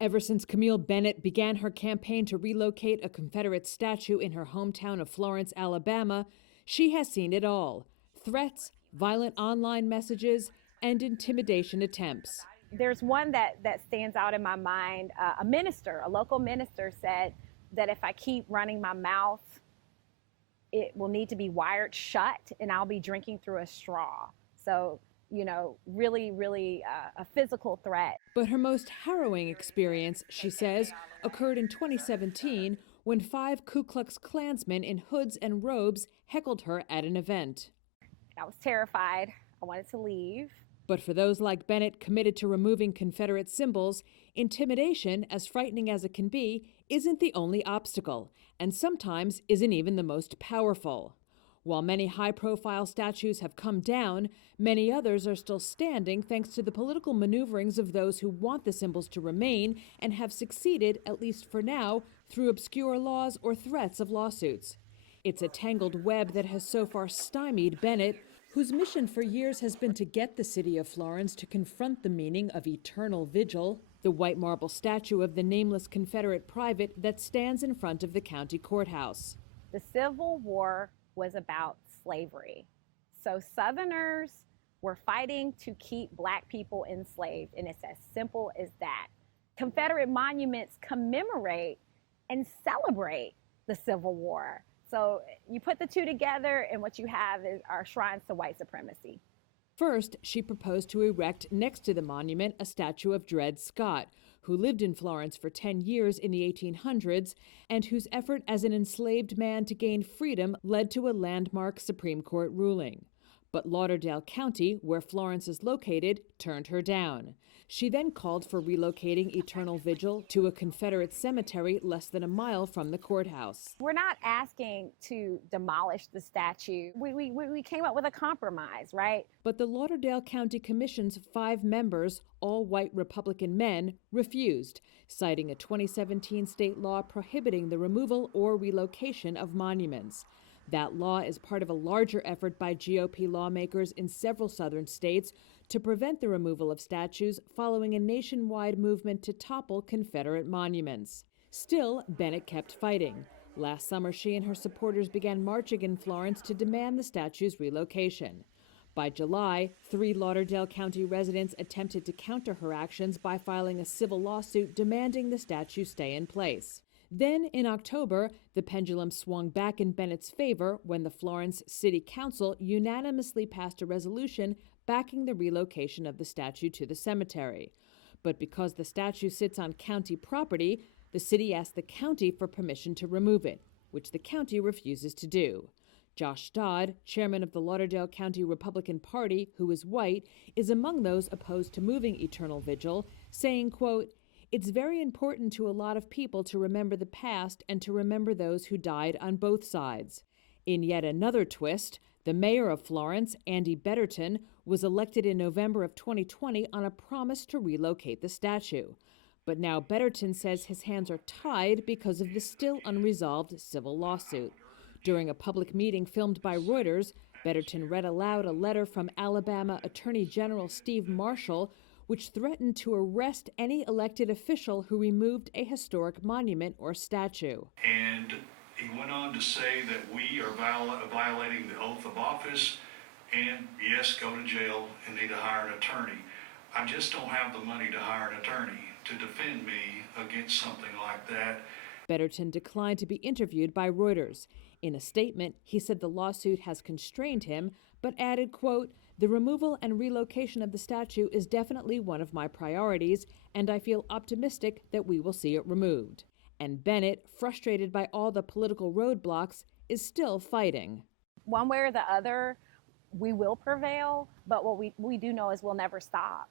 Ever since Camille Bennett began her campaign to relocate a Confederate statue in her hometown of Florence, Alabama, she has seen it all: threats, violent online messages, and intimidation attempts. There's one that stands out in my mind. A local minister said that if I keep running my mouth, it will need to be wired shut and I'll be drinking through a straw. So, really a physical threat. But her most harrowing experience, she says, occurred in 2017 when 5 Ku Klux Klansmen in hoods and robes heckled her at an event. I was terrified. I wanted to leave. But for those like Bennett committed to removing Confederate symbols, intimidation, as frightening as it can be, isn't the only obstacle, and sometimes isn't even the most powerful. While many high-profile statues have come down, many others are still standing thanks to the political maneuverings of those who want the symbols to remain and have succeeded, at least for now, through obscure laws or threats of lawsuits. It's a tangled web that has so far stymied Bennett, whose mission for years has been to get the city of Florence to confront the meaning of eternal vigil, the white marble statue of the nameless Confederate private that stands in front of the county courthouse. The Civil War was about slavery. So Southerners were fighting to keep Black people enslaved, and it's as simple as that. Confederate monuments commemorate and celebrate the Civil War. So you put the two together, and what you have are shrines to white supremacy. First, she proposed to erect next to the monument a statue of Dred Scott, who lived in Florence for 10 years in the 1800s and whose effort as an enslaved man to gain freedom led to a landmark Supreme Court ruling. But Lauderdale County, where Florence is located, turned her down. She then called for relocating Eternal Vigil to a Confederate cemetery less than a mile from the courthouse. We're not asking to demolish the statue. We came up with a compromise, right? But the Lauderdale County Commission's 5 members, all white Republican men, refused, citing a 2017 state law prohibiting the removal or relocation of monuments. That law is part of a larger effort by GOP lawmakers in several southern states to prevent the removal of statues following a nationwide movement to topple Confederate monuments. Still, Bennett kept fighting. Last summer, she and her supporters began marching in Florence to demand the statue's relocation. By July, 3 Lauderdale County residents attempted to counter her actions by filing a civil lawsuit demanding the statue stay in place. Then, in October, the pendulum swung back in Bennett's favor when the Florence City Council unanimously passed a resolution backing the relocation of the statue to the cemetery. But because the statue sits on county property, the city asked the county for permission to remove it, which the county refuses to do. Josh Dodd, chairman of the Lauderdale County Republican Party, who is white, is among those opposed to moving Eternal Vigil, saying, quote, "It's very important to a lot of people to remember the past and to remember those who died on both sides." In yet another twist, the mayor of Florence, Andy Betterton, was elected in November of 2020 on a promise to relocate the statue. But now Betterton says his hands are tied because of the still unresolved civil lawsuit. During a public meeting filmed by Reuters, Betterton read aloud a letter from Alabama Attorney General Steve Marshall, which threatened to arrest any elected official who removed a historic monument or statue. And he went on to say that we are violating the oath of office and, yes, go to jail and need to hire an attorney. I just don't have the money to hire an attorney to defend me against something like that. Betterton declined to be interviewed by Reuters. In a statement, he said the lawsuit has constrained him, but added, quote, "The removal and relocation of the statue is definitely one of my priorities, and I feel optimistic that we will see it removed." And Bennett, frustrated by all the political roadblocks, is still fighting. One way or the other, we will prevail, but what we do know is we'll never stop.